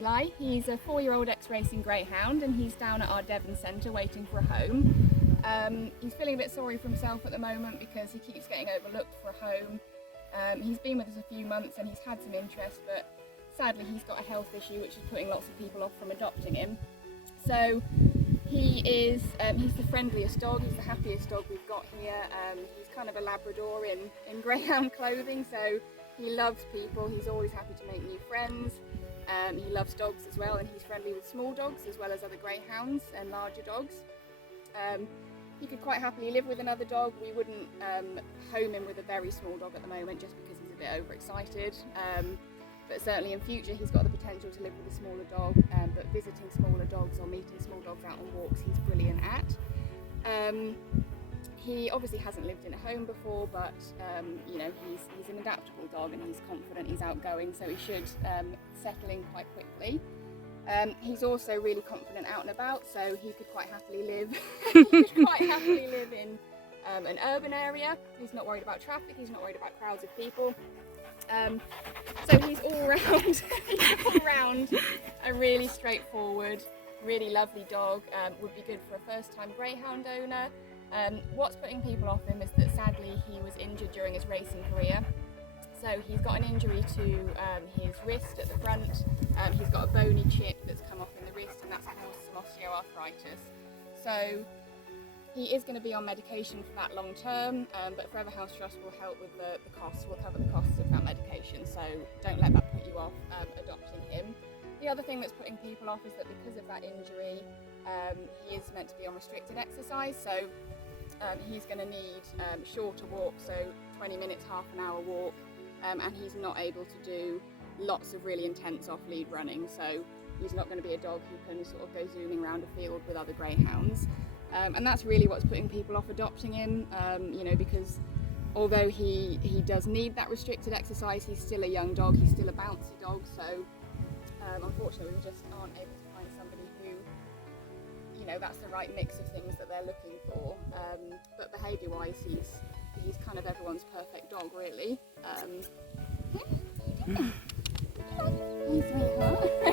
Eli. He's a 4-year-old ex-racing greyhound, and he's down at our Devon centre waiting for a home. He's feeling a bit sorry for himself at the moment because he keeps getting overlooked for a home. He's been with us a few months and he's had some interest, but sadly he's got a health issue which is putting lots of people off from adopting him. So he's the friendliest dog, he's the happiest dog we've got here. He's kind of a Labrador in greyhound clothing, so he loves people, he's always happy to make new friends. He loves dogs as well, and he's friendly with small dogs as well as other greyhounds and larger dogs. He could quite happily live with another dog. We wouldn't home him with a very small dog at the moment just because he's a bit overexcited. But certainly in future he's got the potential to live with a smaller dog, but visiting smaller dogs or meeting small dogs out on walks he's brilliant at. He obviously hasn't lived in a home before, but you know, he's an adaptable dog and he's confident, he's outgoing, so he should settle in quite quickly. He's also really confident out and about, so he could quite happily live in an urban area. He's not worried about traffic, he's not worried about crowds of people. So he's all round a really straightforward, really lovely dog. Would be good for a first-time greyhound owner. What's putting people off him is that sadly he was injured during his racing career. So he's got an injury to his wrist at the front. He's got a bony chip that's come off in the wrist, and that's caused some osteoarthritis. So he is going to be on medication for that long term, but Forever House Trust will help with the costs. We'll cover the costs of that medication, so don't let that put you off adopting him. The other thing that's putting people off is that because of that injury, he is meant to be on restricted exercise, so he's going to need shorter walks, so 20 minutes, half an hour walk, and he's not able to do lots of really intense off-lead running, so he's not going to be a dog who can sort of go zooming around a field with other greyhounds. And that's really what's putting people off adopting him, you know, because although he does need that restricted exercise, he's still a young dog, he's still a bouncy dog, so unfortunately we just aren't able to find somebody who, you know, that's the right mix of things that they're looking for. But behaviour-wise, he's kind of everyone's perfect dog, really. Hey, sweetheart.